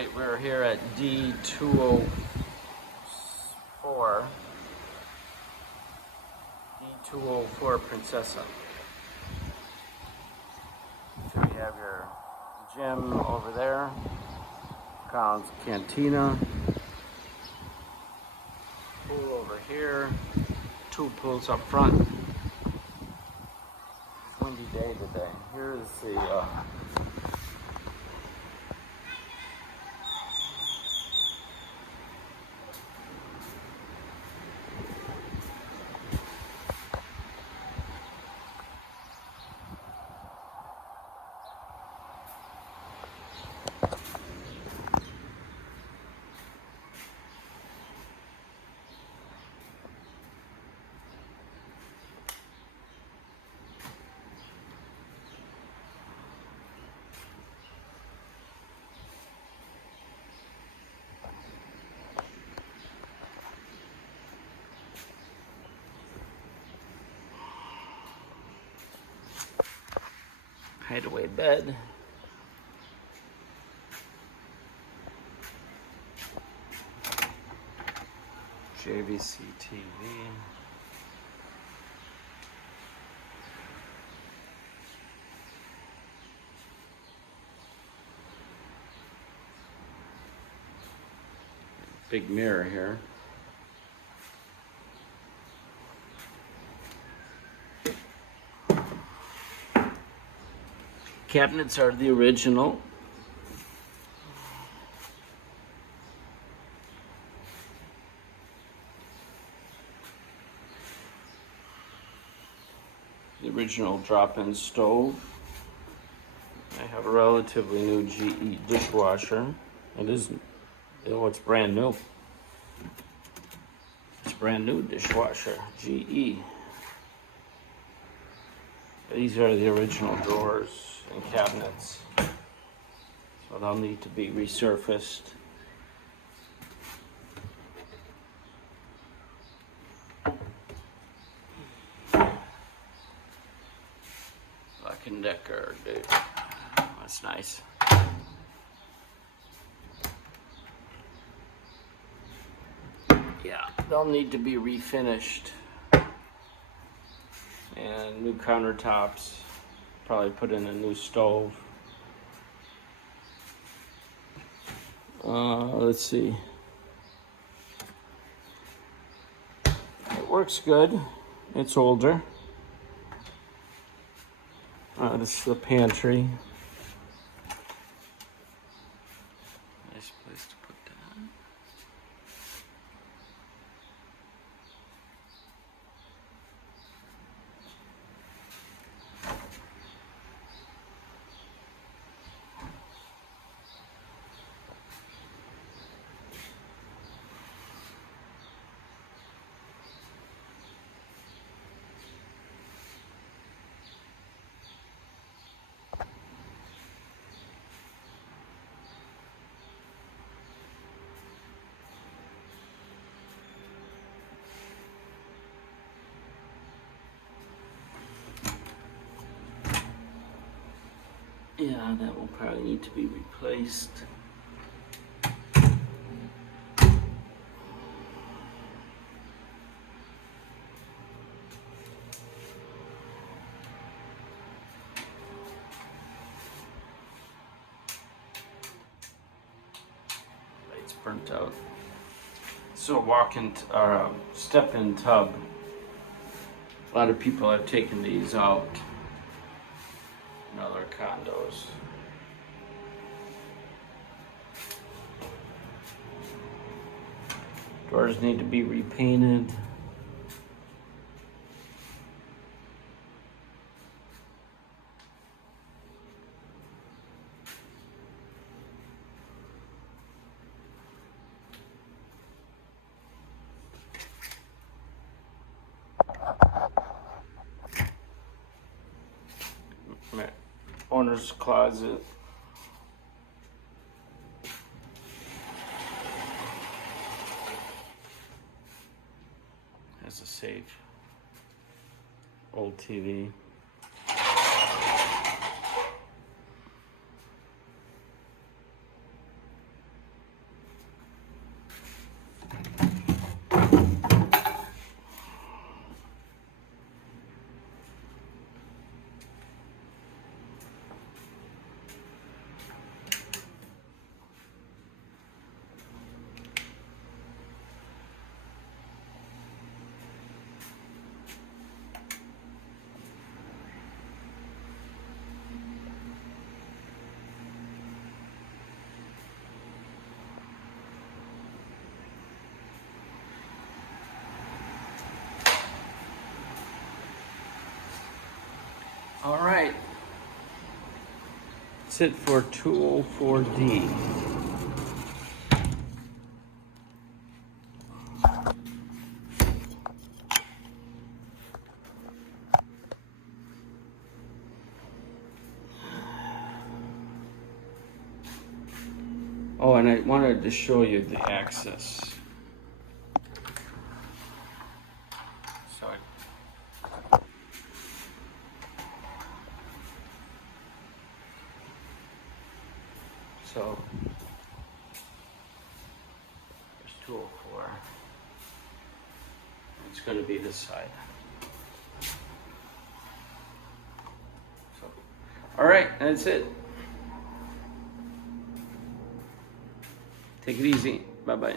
Alright, we're here at D204. D204 Princesa. So you have your gym over there. Crown's Cantina. Pool over here. 2 pools up front. Windy day today. Here's the hideaway bed. JVC TV. Big mirror here. Cabinets are the original. The original drop-in stove. I have a relatively new GE dishwasher. It's brand new. It's a brand new dishwasher, GE. These are the original drawers and cabinets. So they'll need to be resurfaced. Black & Decker, dude. That's nice. Yeah, they'll need to be refinished. And new countertops. Probably put in a new stove. Let's see. It works good. It's older. This is the pantry. Nice place to put that. Yeah, that will probably need to be replaced. Lights burnt out. So walk-in or step-in tub. A lot of people have taken these out. In other condos. Doors need to be repainted. Owner's closet. Has a safe. Old TV. All right. That's it for 204D. Oh, and I wanted to show you the axis. So there's 204. It's going to be this side. So, all right, that's it. Take it easy. Bye-bye.